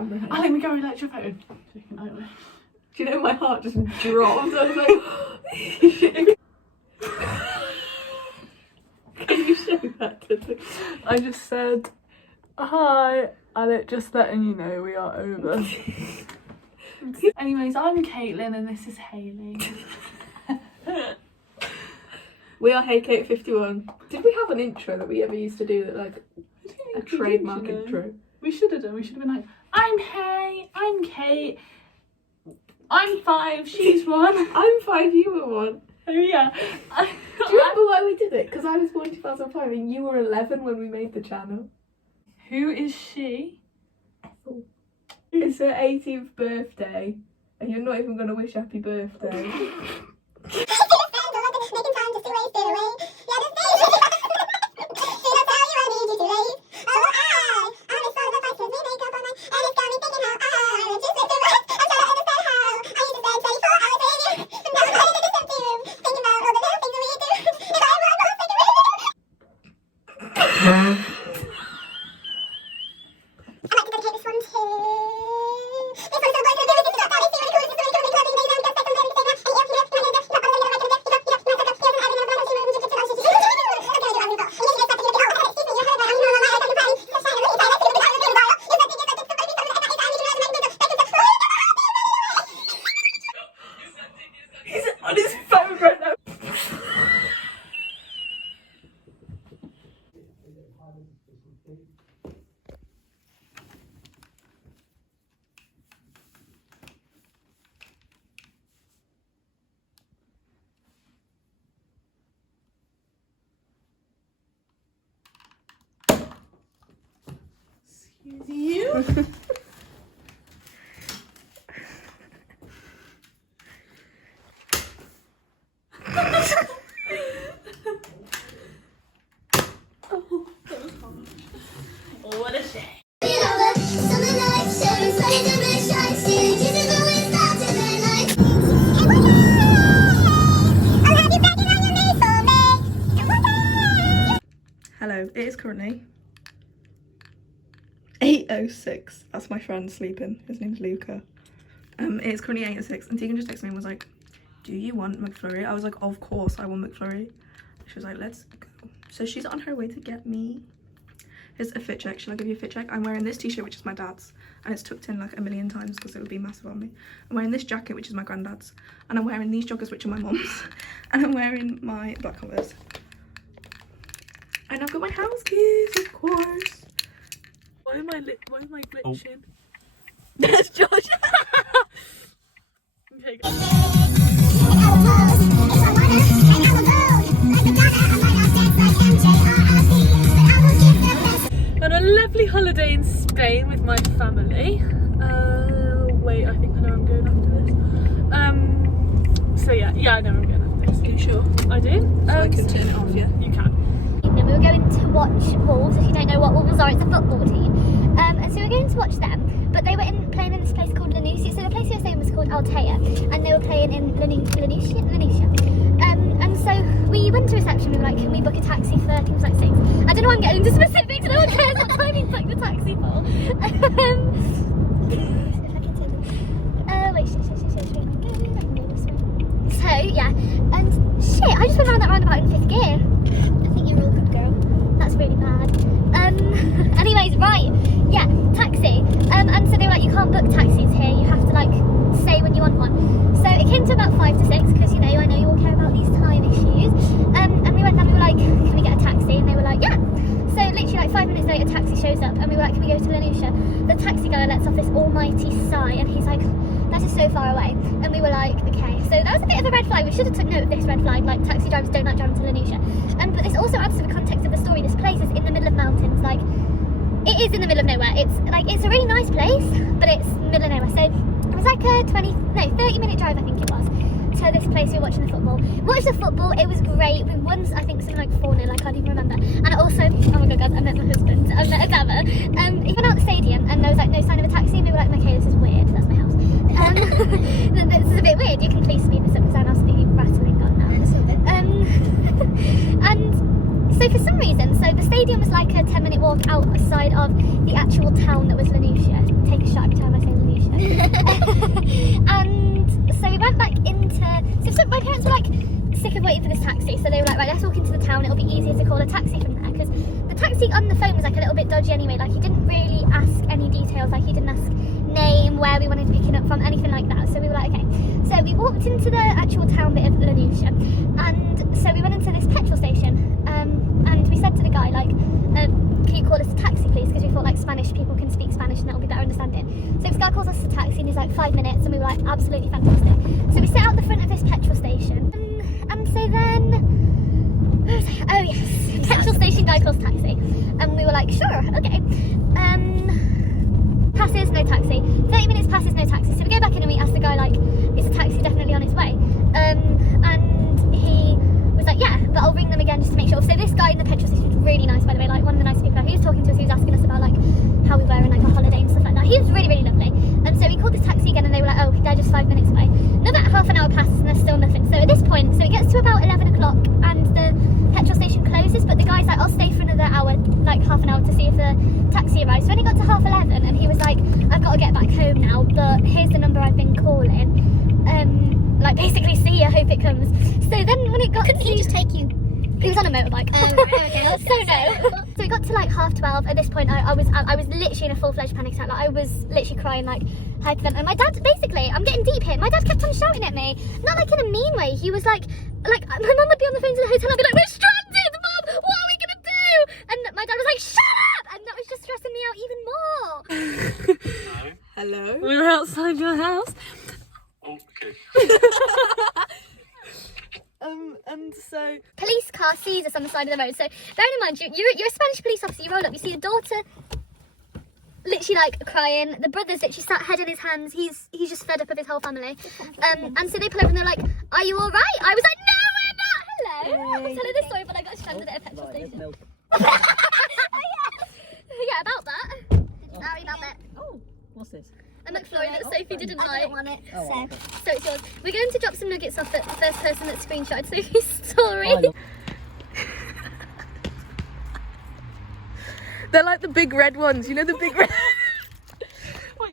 camera here. I think we go electrified. Do you know my heart just dropped? I was like, can you show that to the... I just said hi, and it just letting you know we are over. Anyways, I'm Caitlin and this is Hayley. We are Hey Kate 51. Did we have an intro that we ever used to do that, like a trademark intro? We should have done. We should have been like, I'm Hay, I'm Kate, I'm 5, she's 1. I'm 5, you were 1. Oh yeah. Do you remember why we did it? Because I was born in 2005 and you were 11 when we made the channel. Who is she? Ethel. It's her 18th birthday and you're not even going to wish happy birthday. You? What a shame. Hello, it is currently 8:06. That's my friend sleeping. His name's Luca. It's currently 8:06 and Tegan just texted me and was like, do you want McFlurry? I was like, of course I want McFlurry. She was like, let's go. So she's on her way to get me. Here's a fit check. Shall I give you a fit check? I'm wearing this t-shirt, which is my dad's, and it's tucked in like a million times because it would be massive on me. I'm wearing this jacket, which is my granddad's, and I'm wearing these joggers, which are my mum's, and I'm wearing my black Converse. And I've got my house keys, of course. Why am I glitching? That's Josh. Okay, on a lovely holiday in Spain with my family. Wait, I think I know I'm going after this. So yeah, I know I'm going after this. Are you sure? I do. So I can turn it off, yeah? You can. We were going to watch Wolves. If you don't know what Wolves are, it's a football team. And so we were going to watch them, but they were playing in this place called Lanusia. So the place we were staying was called Altea, and they were playing in Lanusia. And so we went to reception. We were like, can we book a taxi for? I think it was like 6. I don't know why I'm getting into specifics. No one cares what time we booked the taxi for. So yeah, and shit, I just went around that roundabout in 5th gear. I think you're all good, girl. That's really bad. Anyways, right, yeah, taxi. And so they were like, you can't book taxis here. You have to like say when you want one. So it came to about 5 to 6 because you know I know you all care about these time issues. And we went down. We were like, can we get a taxi? And they were like, yeah. So literally like 5 minutes later, a taxi shows up, and we were like, can we go to Lanusia? The taxi guy lets off this almighty sigh, and he's like, that is so far away. And we were like, okay. So that was a bit of a red flag. We should have took note of this red flag. Like taxi drivers don't like driving to Lanusia. But this also adds to the context of the story. This place is in the middle of mountains. Like it is in the middle of nowhere. It's a really nice place, but it's middle of nowhere. So it was like a 30-minute drive, I think it was, to this place we were watching the football. We watched the football. It was great. We won, I think, something like 4-0. I can't even remember. And also, oh my god, guys, I met my husband. I met Adama. He went out the stadium, and there was like no sign of a taxi. And we were like, okay, this is weird. That's my house. This is a bit weird. You can please speed this up because I'm absolutely rattling on now. And so for some reason, so the stadium was like a 10-minute walk outside of the actual town that was Lanusha. Take a shot every time I say Lanusha. And so we went back into, so my parents were like sick of waiting for this taxi, so they were like, right, let's walk into the town, it'll be easier to call a taxi from there, because the taxi on the phone was like a little bit dodgy anyway, like he didn't really ask any details, like he didn't ask name, where we wanted to pick it up from, anything like that. So we were like, okay. So we walked into the actual town bit of Lanusha, and so we went into this petrol station, and we said to the guy, like, can you call us a taxi please, because we thought like Spanish people can speak Spanish and that'll be better understanding. So this guy calls us a taxi and he's like 5 minutes, and we were like, absolutely fantastic. So we sit out the front of this petrol station, and so then, where was I? Oh yes, petrol station guy calls taxi, and we were like, sure, okay. Passes, no taxi. 30 minutes passes, no taxi. So we go back in and we ask the guy, like, is the taxi definitely on its way? And he was like, yeah, but I'll ring them again just to make sure. So this guy in the petrol station was really nice, by the way, like one of the nicest people. He was talking to us, he was asking us about like how we were and like our holiday and stuff like that. He was really, really lovely. And so we called this taxi again and they were like, oh, they're just 5 minutes away. Another half an hour passes and there's still nothing. So at this point, so it gets to about 11 o'clock and the petrol station closes, but the guy's like, I'll stay for another hour, like half an hour to see if the taxi arrives. So when he got to 11:30 and he was like, I've got to get back home now, but here's the number I've been calling. Like basically, see ya, hope it comes. So then when it got Couldn't to... he just take you? He was on a motorbike. Oh, right, okay. I was So gonna no. say. So it got to like 12:30. At this point, I was literally in a full-fledged panic attack. Like I was literally crying, like hyperventilating. And my dad, basically, I'm getting deep here. My dad kept on shouting at me, not like in a mean way. He was like my mum would be on the phone to the hotel. I'd be like, we're stranded, Mum. What are we gonna do? And my dad was like, shut up. And that was just stressing me out even more. Hello. We're outside your house. Oh, okay. And so Police car sees us on the side of the road. So bearing in mind, you're a Spanish police officer. You roll up, you see the daughter literally like crying. The brother's literally sat head in his hands. He's just fed up of his whole family. And so they pull over and they're like, "Are you all right?" I was like, "No, we're not." Hello. I'll tell her this story, but I got stranded at a petrol station. Yeah, about that. Sorry about that. Oh, what's this? A McFlurry that Sophie didn't I like. didn't want it, so. So it's yours. We're going to drop some nuggets off at the first person that screenshotted Sophie's story. they're like the big red ones, you know, the big red.